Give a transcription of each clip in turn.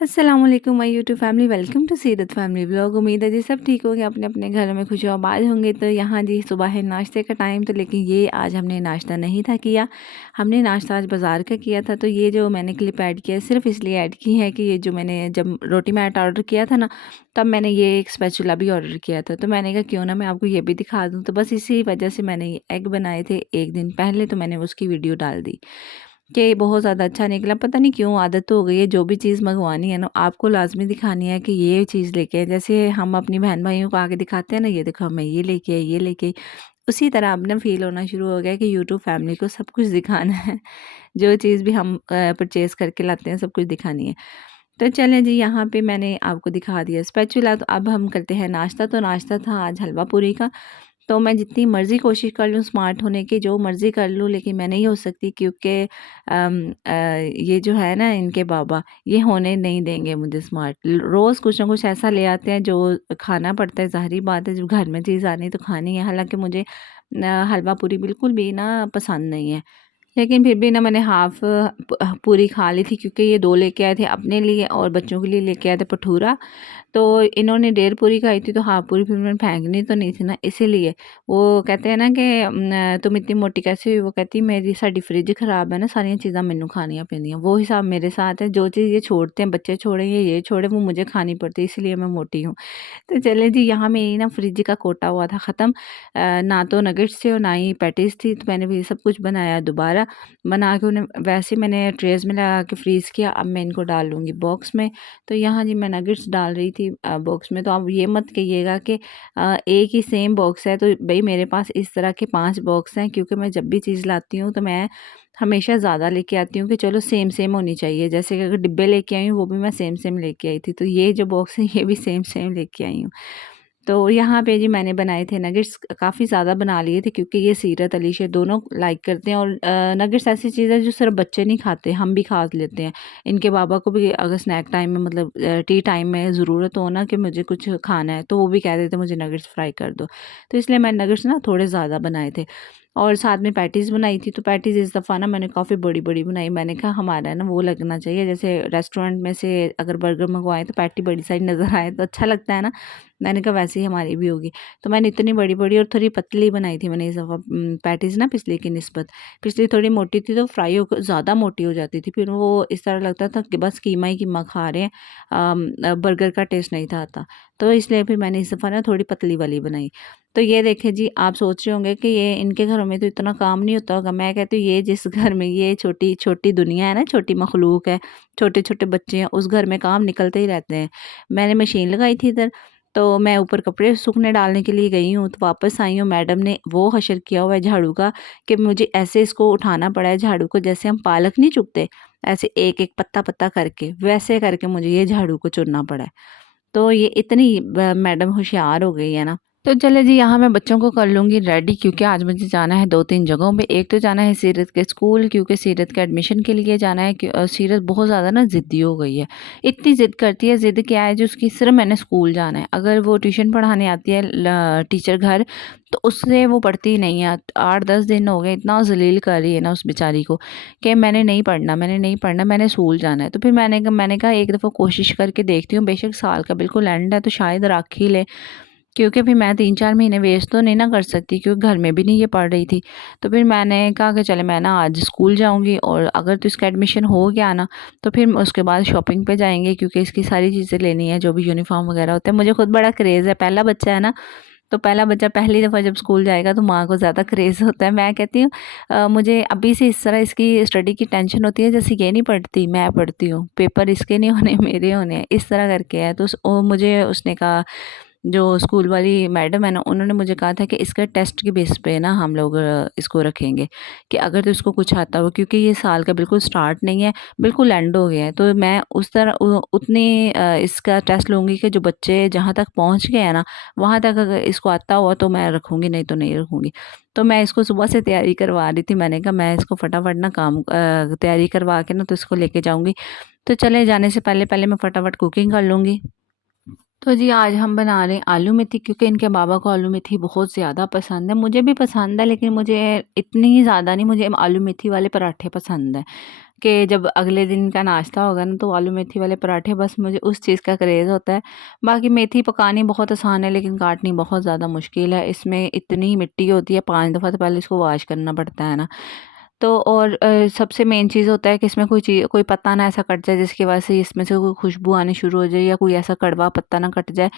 अस्सलाम वालेकुम my YouTube family, welcome to Seerat family vlog. उम्मीद है जी सब ठीक हो गए, अपने अपने घरों में खुश आबाद होंगे। तो यहाँ जी सुबह है नाश्ते का टाइम, तो लेकिन ये आज हमने नाश्ता नहीं था किया। हमने नाश्ता आज बाज़ार का किया था। तो ये जो मैंने क्लिप ऐड किया है सिर्फ इसलिए ऐड की है कि ये जो मैंने जब रोटी मैट ऑर्डर किया था ना, तब मैंने ये एक स्पैचुला भी ऑर्डर किया था। तो मैंने कहा क्यों ना मैं आपको ये भी दिखा दूँ। तो बस इसी वजह से मैंने ये एग बनाए थे एक दिन पहले, तो मैंने उसकी वीडियो डाल दी कि बहुत ज़्यादा अच्छा निकला। पता नहीं क्यों आदत तो हो गई है, जो भी चीज़ मंगवानी है ना आपको लाज़मी दिखानी है कि ये चीज़ लेके आए। जैसे हम अपनी बहन भाइयों को आके दिखाते हैं ना, ये देखो मैं ये लेके आई, ये लेके आई। उसी तरह अब ना फ़ील होना शुरू हो गया कि यूट्यूब फैमिली को सब कुछ दिखाना है। जो चीज़ भी हम परचेज़ करके लाते हैं सब कुछ दिखानी है। तो चलें जी, यहाँ पे मैंने आपको दिखा दिया स्पैचुला। तो अब हम करते हैं नाश्ता। तो नाश्ता था आज हलवा पूरी का। तो मैं जितनी मर्ज़ी कोशिश कर लूँ स्मार्ट होने की, जो मर्ज़ी कर लूँ, लेकिन मैं नहीं हो सकती क्योंकि ये जो है ना इनके बाबा, ये होने नहीं देंगे मुझे स्मार्ट। रोज़ कुछ ना कुछ ऐसा ले आते हैं जो खाना पड़ता है, ज़ाहिर-सी बात है जब घर में चीज़ आनी तो खानी है। हालाँकि मुझे हलवा पूरी बिल्कुल भी ना पसंद नहीं है। लेकिन फिर भी ना मैंने हाफ़ पूरी खा ली थी, क्योंकि ये 2 लेके आए थे अपने लिए और बच्चों के लिए लेके आए थे भटूरा। तो इन्होंने 1.5 पूरी खाई थी, तो हाफ़ पूरी फिर मैंने फेंकनी तो नहीं थी ना, इसीलिए। वो कहते हैं ना कि तुम इतनी मोटी कैसे हुई? वो कहती मेरी साडी फ्रिज ख़राब है ना, सारियाँ चीज़ां मैनू खानियां पैंदियां। वो हिसाब मेरे साथ है, जो चीज़ ये छोड़ते हैं, बच्चे छोड़ें या ये छोड़ें, वो मुझे खानी पड़ती है, इसलिए मैं मोटी हूँ। तो चलें जी, यहाँ मेरी ना फ्रिज का कोटा हुआ था ख़त्म। ना तो नगेट्स थे और ना ही पैटीज़ थी, तो मैंने भी सब कुछ बनाया दोबारा। बना के उन्हें वैसे ही मैंने ट्रेज़ में लगा के फ्रीज़ किया। अब मैं इनको डाल लूँगी बॉक्स में। तो यहाँ जी मैं नगेट्स डाल रही थी बॉक्स में। तो आप ये मत कहिएगा कि एक ही सेम बॉक्स है। तो भई मेरे पास इस तरह के 5 बॉक्स हैं, क्योंकि मैं जब भी चीज़ लाती हूँ तो मैं हमेशा ज़्यादा लेके आती हूँ कि चलो सेम सेम होनी चाहिए। जैसे कि अगर डिब्बे लेके आई हूँ वो भी मैं सेम सेम लेके आई थी। तो ये जो बॉक्स है ये भी सेम सेम लेके आई हूँ। तो यहाँ पे जी मैंने बनाए थे नगेट्स, काफ़ी ज़्यादा बना लिए थे, क्योंकि ये सीरत अलीशा दोनों लाइक करते हैं। और नगेट्स ऐसी चीज़ है जो सिर्फ बच्चे नहीं खाते, हम भी खा लेते हैं। इनके बाबा को भी अगर स्नैक टाइम में, मतलब टी टाइम में ज़रूरत हो ना कि मुझे कुछ खाना है, तो वो भी कह देते मुझे नगेट्स फ्राई कर दो। तो इसलिए मैंने नगेट्स ना थोड़े ज़्यादा बनाए थे। और साथ में पैटीज़ बनाई थी। तो पैटीज़ इस दफ़ा ना मैंने काफ़ी बड़ी-बड़ी बनाई। मैंने कहा हमारा ना वो लगना चाहिए, जैसे रेस्टोरेंट में से अगर बर्गर मंगवाएँ तो पैटी बड़ी सारी नज़र आए तो अच्छा लगता है ना। मैंने कहा वैसे ही हमारी भी होगी। तो मैंने इतनी बड़ी-बड़ी और थोड़ी पतली बनाई थी मैंने इस दफ़ा पैटीज़ ना पिछली की निस्बत। पिछली थोड़ी मोटी थी तो फ्राई होकर ज़्यादा मोटी हो जाती थी। फिर वो इस तरह लगता था कि बस कीमा ही कीमा खा रहे हैं, बर्गर का टेस्ट नहीं था आता। तो इसलिए फिर मैंने इस दफ़ा ना थोड़ी पतली वाली बनाई। तो ये देखें जी, आप सोच रहे होंगे कि ये इनके घरों में तो इतना काम नहीं होता होगा। मैं कहती हूँ ये जिस घर में ये छोटी-छोटी दुनिया है ना, छोटी मखलूक है, छोटे-छोटे बच्चे हैं, उस घर में काम निकलते ही रहते हैं। मैंने मशीन लगाई थी इधर, तो मैं ऊपर कपड़े सूखने डालने के लिए गई हूँ, तो वापस आई हूँ, मैडम ने वो हशर किया हुआ है झाड़ू का कि मुझे ऐसे इसको उठाना पड़ा है झाड़ू को, जैसे हम पालक नहीं चुगते, ऐसे एक-एक पत्ता-पत्ता करके, वैसे करके मुझे ये झाड़ू को चुनना पड़ा है। तो ये इतनी मैडम होशियार हो गई है ना। तो चले जी, यहाँ मैं बच्चों को कर लूँगी रेडी, क्योंकि आज मुझे जाना है 2-3 जगहों पे। एक तो जाना है सीरत के स्कूल, क्योंकि सीरत के एडमिशन के लिए जाना है। सीरत बहुत ज़्यादा ना ज़िद्दी हो गई है। इतनी ज़िद करती है, ज़िद क्या है जी उसकी, सिर्फ़ मैंने स्कूल जाना है। अगर वो ट्यूशन पढ़ाने आती है टीचर घर, तो उससे वो पढ़ती ही नहीं है। 8-10 दिन हो गए, इतना ज़लील कर रही है ना उस बेचारी को कि मैंने नहीं पढ़ना, मैंने नहीं पढ़ना, मैंने स्कूल जाना है। तो फिर मैंने कहा एक दफ़ा कोशिश करके देखती हूँ, बेशक साल का बिल्कुल एंड है तो शायद रख ही ले। क्योंकि फिर मैं 3-4 महीने वेस्ट तो नहीं ना कर सकती, क्योंकि घर में भी नहीं ये पढ़ रही थी। तो फिर मैंने कहा कि चले मैं ना आज स्कूल जाऊँगी, और अगर तो इसका एडमिशन हो गया ना, तो फिर उसके बाद शॉपिंग पे जाएँगे, क्योंकि इसकी सारी चीज़ें लेनी है, जो भी यूनिफ़ॉर्म वगैरह होते हैं। मुझे खुद बड़ा क्रेज़ है, पहला बच्चा है ना, तो पहला बच्चा पहली दफ़ा जब स्कूल जाएगा तो माँ को ज़्यादा क्रेज़ होता है। मैं कहती हूँ मुझे अभी से इस तरह इसकी स्टडी की टेंशन होती है, जैसे ये नहीं पढ़ती, मैं पढ़ती हूँ। पेपर इसके नहीं होने, मेरे होने हैं, इस तरह करके है। तो मुझे उसने कहा, जो स्कूल वाली मैडम है ना, उन्होंने मुझे कहा था कि इसका टेस्ट के बेस पे ना हम लोग इसको रखेंगे, कि अगर तो इसको कुछ आता हो, क्योंकि ये साल का बिल्कुल स्टार्ट नहीं है, बिल्कुल एंड हो गया है। तो मैं उस तरह उतनी इसका टेस्ट लूँगी कि जो बच्चे जहाँ तक पहुँच गए हैं ना, वहाँ तक अगर इसको आता हुआ तो मैं रखूँगी, नहीं तो नहीं रखूँगी। तो मैं इसको सुबह से तैयारी करवा रही थी। मैंने कहा मैं इसको फटाफट ना काम तैयारी करवा के ना तो इसको लेके जाऊँगी। तो चले जाने से पहले-पहले मैं फटाफट कुकिंग कर लूँगी। तो जी आज हम बना रहे हैं आलू मेथी, क्योंकि इनके बाबा को आलू मेथी बहुत ज़्यादा पसंद है। मुझे भी पसंद है, लेकिन मुझे इतनी ज़्यादा नहीं, मुझे आलू मेथी वाले पराठे पसंद है। कि जब अगले दिन का नाश्ता होगा ना तो आलू मेथी वाले पराठे, बस मुझे उस चीज़ का क्रेज़ होता है। बाकी मेथी पकानी बहुत आसान है लेकिन काटनी बहुत ज़्यादा मुश्किल है। इसमें इतनी मिट्टी होती है, 5 दफ़ा तो पहले इसको वॉश करना पड़ता है ना। तो और सबसे मेन चीज़ होता है कि इसमें कोई पत्ता ना ऐसा कट जाए जिसकी वजह से इसमें से कोई खुशबू आनी शुरू हो जाए, या कोई ऐसा कड़वा पत्ता ना कट जाए।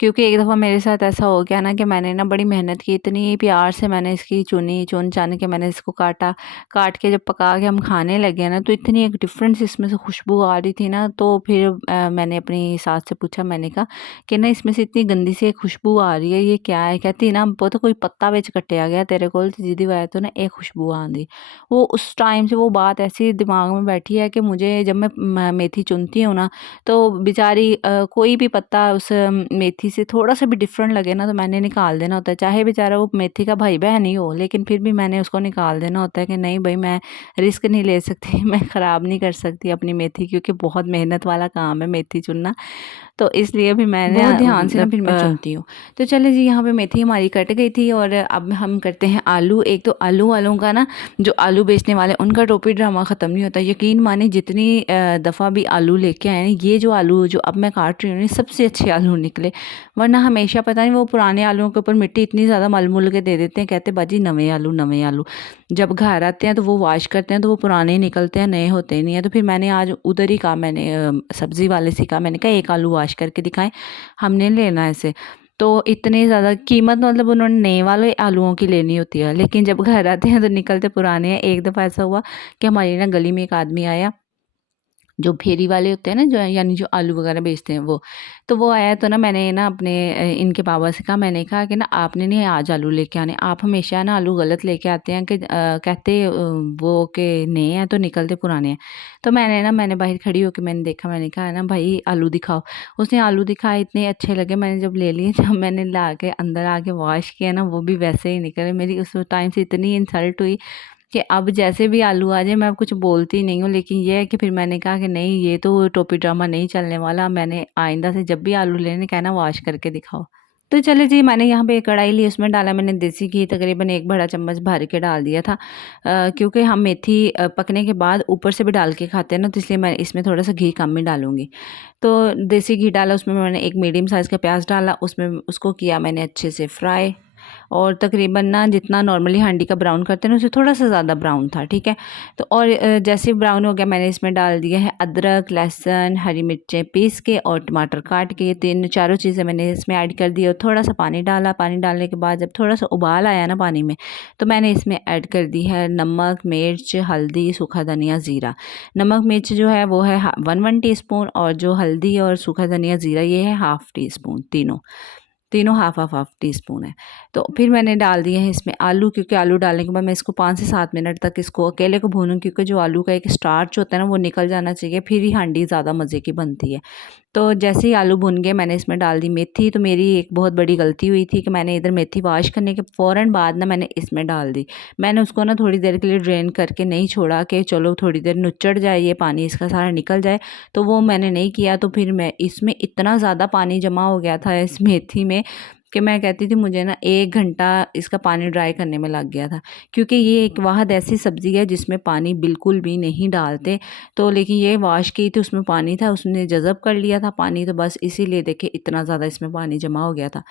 क्योंकि एक दफ़ा मेरे साथ ऐसा हो गया ना कि मैंने ना बड़ी मेहनत की, इतनी प्यार से मैंने इसकी चुन-चान के मैंने इसको काटा। काट के जब पका के हम खाने लगे ना तो इतनी एक डिफ़रेंट सी इसमें से खुशबू आ रही थी ना, तो फिर मैंने अपनी सास से पूछा, मैंने कहा कि ना इसमें से इतनी गंदी सी एक खुशबू आ रही है, ये क्या है? कहती ना वो तो कोई पत्ता विच कट्टिया गया तेरे कोल ते जिहदी वजह तो ना ये खुशबू आंदी। वो उस टाइम से वो बात ऐसी दिमाग में बैठी है कि मुझे जब मैं मेथी चुनती हूँ ना तो बेचारी कोई भी पत्ता उस मेथी से थोड़ा-सा भी डिफ़रेंट लगे ना तो मैंने निकाल देना होता है। चाहे बेचारा वो मेथी का भाई-बहन ही हो, लेकिन फिर भी मैंने उसको निकाल देना होता है कि नहीं भई, मैं रिस्क नहीं ले सकती, मैं ख़राब नहीं कर सकती अपनी मेथी, क्योंकि बहुत मेहनत वाला काम है मेथी चुनना। तो इसलिए भी मैंने बहुत ध्यान से ना फिर मैं चुनती हूँ। तो चलिए जी, यहाँ पे मेथी हमारी कट गई थी और अब हम करते हैं आलू। एक तो आलू वालों का ना, जो आलू बेचने वाले उनका टोपी ड्रामा ख़त्म नहीं होता। यकीन मानिए जितनी दफ़ा भी आलू लेके आए ना, ये जो आलू जो अब मैं काट रही हूँ ना, सबसे अच्छे आलू निकले। वरना हमेशा पता नहीं वो पुराने आलूओं के ऊपर मिट्टी इतनी ज़्यादा मल-मुल के दे देते हैं, कहते बाजी नवे आलू, नवे आलू। जब घर आते हैं तो वो वॉश करते हैं तो वो पुराने ही निकलते हैं, नए होते नहीं हैं। तो फिर मैंने आज उधर ही कहा, मैंने सब्ज़ी वाले से कहा, मैंने कहा एक आलू वॉश करके दिखाएँ, हमने लेना है इसे। तो इतनी ज़्यादा कीमत, मतलब उन्होंने नए वाले आलूओं की लेनी होती है, लेकिन जब घर आते हैं तो निकलते पुराने हैं। एक दफ़ा ऐसा हुआ कि हमारी ना गली में एक आदमी आया, जो फेरी वाले होते हैं ना, जो यानी जो आलू वगैरह बेचते हैं वो। तो वो आया तो ना मैंने ना अपने इनके बाबा से कहा, मैंने कहा कि ना आपने नहीं आज आलू लेके आने, आप हमेशा ना आलू गलत लेके आते हैं कि कहते वो कि नए हैं तो निकलते पुराने हैं। तो मैंने बाहर खड़ी होकर मैंने देखा, मैंने कहा ना भाई आलू दिखाओ। उसने आलू दिखाए, इतने अच्छे लगे, मैंने जब ले लिए, जब मैंने ला के अंदर आके वॉश किया ना, वो भी वैसे ही निकले। मेरी उस टाइम से इतनी इंसल्ट हुई कि अब जैसे भी आलू आ जाए मैं अब कुछ बोलती नहीं हूँ। लेकिन ये है कि फिर मैंने कहा कि नहीं, ये तो टोपी ड्रामा नहीं चलने वाला। मैंने आइंदा से जब भी आलू लेने कहना वॉश करके दिखाओ। तो चले जी, मैंने यहाँ पे एक कढ़ाई ली, उसमें डाला मैंने देसी घी, तकरीबन 1 बड़ा चम्मच भर के डाल दिया था। क्योंकि हम मेथी पकने के बाद ऊपर से भी डाल के खाते हैं ना, तो इसलिए मैं इसमें थोड़ा-सा घी कम ही डालूँगी। तो देसी घी डाला, उसमें मैंने एक मीडियम साइज़ का प्याज़ डाला, उसमें उसको किया मैंने अच्छे से फ्राई। और तकरीबन ना जितना नॉर्मली हांडी का ब्राउन करते हैं ना, उससे थोड़ा-सा ज़्यादा ब्राउन था, ठीक है? तो और जैसे ही ब्राउन हो गया, मैंने इसमें डाल दिया है अदरक, लहसुन, हरी मिर्चें पीस के और टमाटर काट के। 3 चारों चीज़ें मैंने इसमें ऐड कर दी और थोड़ा-सा पानी डाला। पानी डालने के बाद जब थोड़ा-सा उबाल आया ना पानी में, तो मैंने इसमें ऐड कर दी है नमक, मिर्च, हल्दी, सूखा धनिया, ज़ीरा। नमक, मिर्च जो है वो है 1 टीस्पून, और जो हल्दी और सूखा धनिया, ज़ीरा, ये है हाफ़ टी स्पून, तीनों। तीनों हाफ़ टी स्पून है। तो फिर मैंने डाल दिए हैं इसमें आलू, क्योंकि आलू डालने के बाद मैं इसको 5 से 7 मिनट तक इसको अकेले को भूनूँ, क्योंकि जो आलू का एक स्टार्च होता है ना वो निकल जाना चाहिए, फिर ही हांडी ज़्यादा मज़े की बनती है। तो जैसे ही आलू भुन गए, मैंने इसमें डाल दी मेथी। तो मेरी एक बहुत बड़ी गलती हुई थी कि मैंने इधर मेथी वॉश करने के फ़ौरन बाद ना मैंने इसमें डाल दी। मैंने उसको ना थोड़ी देर के लिए ड्रेन करके नहीं छोड़ा कि चलो थोड़ी देर नुच्चड़ जाए, ये पानी इसका सारा निकल जाए, तो वो मैंने नहीं किया। तो फिर मैं इसमें इतना ज़्यादा पानी जमा हो गया था इस मेथी में कि मैं कहती थी मुझे ना 1 घंटा इसका पानी ड्राई करने में लग गया था। क्योंकि ये एक वाहद ऐसी सब्ज़ी है जिसमें पानी बिल्कुल भी नहीं डालते। तो लेकिन ये वॉश की थी, उसमें पानी था, उसने जज़ब कर लिया था पानी, तो बस इसीलिए देखिए इतना ज़्यादा इसमें पानी जमा हो गया था।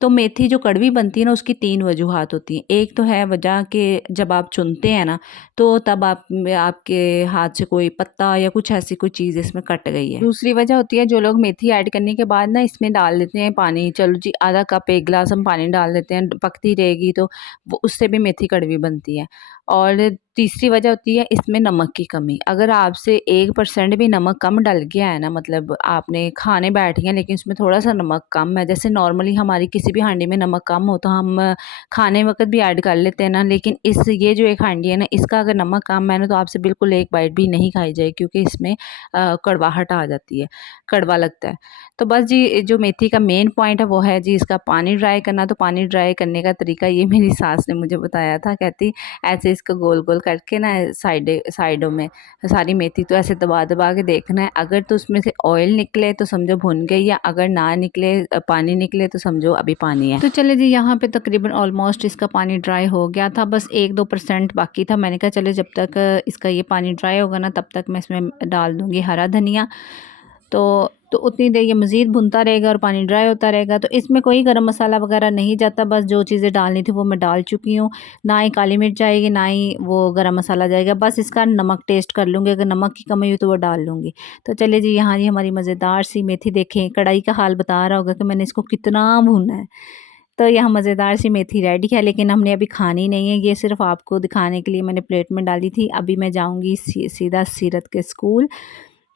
तो मेथी जो कड़वी बनती है ना, उसकी 3 वजूहात होती हैं। एक तो है वजह कि जब आप चुनते हैं ना, तो तब आपके हाथ से कोई पत्ता या कुछ ऐसी कोई चीज़ इसमें कट गई है। दूसरी वजह होती है जो लोग मेथी ऐड करने के बाद ना इसमें डाल देते हैं पानी, चलो जी आधा कप 1 गिलास हम पानी डाल देते हैं, पकती रहेगी तो वो उससे भी मेथी कड़वी बनती है। और तीसरी वजह होती है इसमें नमक की कमी। अगर आपसे 1% भी नमक कम डल गया है ना, मतलब आपने खाने बैठ गए हैं लेकिन उसमें थोड़ा-सा नमक कम है, जैसे नॉर्मली हमारी किसी भी हांडी में नमक कम हो तो हम खाने वक़्त भी ऐड कर लेते हैं ना, लेकिन ये जो एक हांडी है ना, इसका अगर नमक कम है ना, तो आपसे बिल्कुल 1 बाइट भी नहीं खाई जाए, क्योंकि इसमें कड़वाहट आ जाती है, कड़वा लगता है। तो बस जी, जो मेथी का मेन पॉइंट है वो है जी इसका पानी ड्राई करना। तो पानी ड्राई करने का तरीका ये मेरी सास ने मुझे बताया था, कहती ऐसे इसको गोल-गोल करके ना साइडों में सारी मेथी तो ऐसे दबा दबा के देखना है। अगर तो उसमें से ऑयल निकले तो समझो भुन गई, या अगर ना निकले पानी निकले तो समझो अभी पानी है। तो चले जी, यहाँ पे तकरीबन ऑलमोस्ट इसका पानी ड्राई हो गया था, बस 1-2% बाकी था। मैंने कहा चलो जब तक इसका ये पानी ड्राई होगा ना तब तक मैं इसमें डाल दूँगी हरा धनिया। तो उतनी देर ये मज़ीद भुनता रहेगा और पानी ड्राई होता रहेगा। तो इसमें कोई गरम मसाला वगैरह नहीं जाता, बस जो चीज़ें डालनी थी वो मैं डाल चुकी हूँ। ना ही काली मिर्च जाएगी, ना ही वो गरम मसाला जाएगा, बस इसका नमक टेस्ट कर लूँगी, अगर नमक की कमी हुई तो वो डाल लूँगी। तो चलिए जी, यहाँ ये हमारी मज़ेदार सी मेथी देखें, कढ़ाई का हाल बता रहा होगा कि मैंने इसको कितना भूना है। तो यहाँ मज़ेदार सी मेथी रेडी है, लेकिन हमने अभी खानी नहीं है, ये सिर्फ़ आपको दिखाने के लिए मैंने प्लेट में डाली थी। अभी मैं जाऊँगी सीधा सीरत के स्कूल,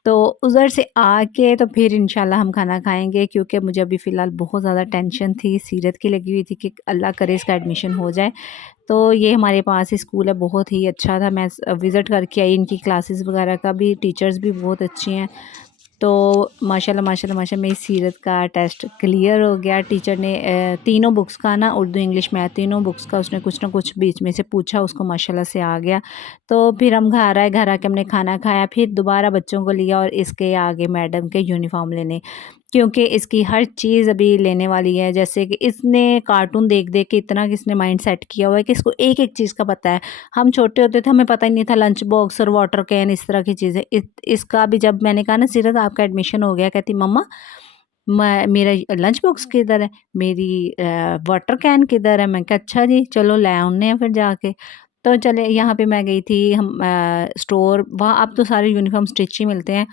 तो उधर से आके तो फिर इंशाल्लाह हम खाना खाएँगे, क्योंकि मुझे अभी फ़िलहाल बहुत ज़्यादा टेंशन थी, सीरत की लगी हुई थी कि अल्लाह करे इसका एडमिशन हो जाए। तो ये हमारे पास ही स्कूल है, बहुत ही अच्छा था, मैं विज़िट करके आई, इनकी क्लासेस वगैरह का भी, टीचर्स भी बहुत अच्छी हैं। तो माशाल्लाह माशाल्लाह माशाल्लाह मेरी सीरत का टेस्ट क्लियर हो गया। टीचर ने तीनों बुक्स का ना, उर्दू इंग्लिश मैथ तीनों बुक्स का उसने कुछ ना कुछ बीच में से पूछा, उसको माशाल्लाह से आ गया। तो फिर हम घर आए, घर आके हमने खाना खाया, फिर दोबारा बच्चों को लिया और इसके आगे मैडम के यूनिफ़ॉर्म लेने, क्योंकि इसकी हर चीज़ अभी लेने वाली है। जैसे कि इसने कार्टून देख देख के इतना इसने माइंड सेट किया हुआ है कि इसको एक एक चीज़ का पता है। हम छोटे होते थे, हमें पता ही नहीं था लंच बॉक्स और वाटर कैन इस तरह की चीज़ें। इसका भी जब मैंने कहा ना सीरत आपका एडमिशन हो गया, कहती मम्मा मेरा लंच बॉक्स किधर है, मेरी वाटर कैन किधर है। मैं कहा अच्छा जी चलो ले आने हैं फिर जाके। तो चले, यहाँ पे मैं गई थी हम स्टोर, वहाँ अब तो सारे यूनिफॉर्म स्टिच ही मिलते हैं।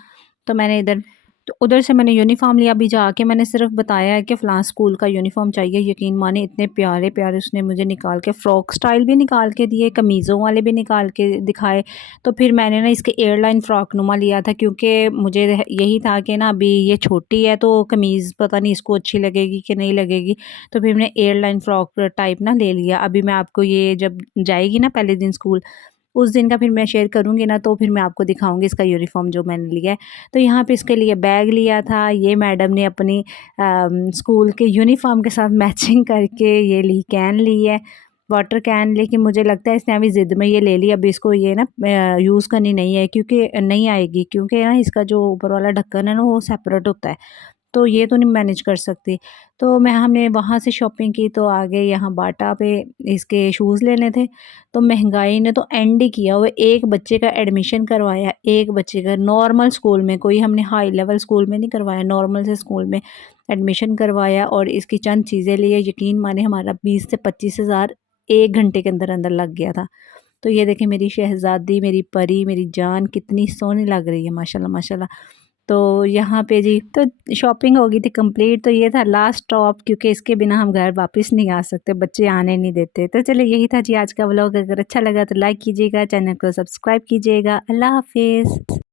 तो मैंने इधर, तो उधर से मैंने यूनिफ़ॉर्म लिया। अभी जाके मैंने सिर्फ बताया है कि फ़लाँ स्कूल का यूनिफ़ॉर्म चाहिए, यकीन माने इतने प्यारे-प्यारे उसने मुझे निकाल के, फ़्रॉक स्टाइल भी निकाल के दिए, कमीज़ों वाले भी निकाल के दिखाए। तो फिर मैंने ना इसके एयरलाइन फ़्रॉक नुमा लिया था, क्योंकि मुझे यही था कि ना अभी ये छोटी है तो कमीज़ पता नहीं इसको अच्छी लगेगी कि नहीं लगेगी। तो फिर मैंने एयरलाइन फ़्रॉक टाइप ना ले लिया। अभी मैं आपको ये जब जाएगी ना पहले दिन स्कूल, उस दिन का फिर मैं शेयर करूँगी ना, तो फिर मैं आपको दिखाऊँगी इसका यूनिफ़ॉर्म जो मैंने लिया है। तो यहाँ पे इसके लिए बैग लिया था, ये मैडम ने अपनी स्कूल के यूनिफ़ॉर्म के साथ मैचिंग करके ये ली, कैन ली है, वाटर कैन। लेकिन मुझे लगता है इसने अभी ज़िद में ये ले ली, अभी इसको ये ना यूज़ करनी नहीं है, क्योंकि नहीं आएगी, क्योंकि ना इसका जो ऊपर वाला ढक्कन है ना वो सेपरेट होता है, तो ये तो नहीं मैनेज कर सकती। तो हमने वहाँ से शॉपिंग की, तो आगे यहाँ बाटा पे इसके शूज़ लेने थे। तो महंगाई ने तो एंड ही किया हुआ है। एक बच्चे का एडमिशन करवाया, एक बच्चे का नॉर्मल स्कूल में, कोई हमने हाई लेवल स्कूल में नहीं करवाया, नॉर्मल से स्कूल में एडमिशन करवाया और इसकी चंद चीज़ें लिए। यकीन माने हमारा 20 से 25 हज़ार 1 घंटे के अंदर लग गया था। तो ये देखें मेरी शहज़ादी, मेरी परी, मेरी जान कितनी सोहनी लग रही है माशाल्लाह माशाल्लाह। तो यहाँ पे जी तो शॉपिंग हो गई थी कंप्लीट। तो ये था लास्ट स्टॉप, क्योंकि इसके बिना हम घर वापस नहीं आ सकते, बच्चे आने नहीं देते। तो चलिए यही था जी आज का व्लॉग। अगर अच्छा लगा तो लाइक कीजिएगा, चैनल को सब्सक्राइब कीजिएगा। अल्लाह हाफिज़।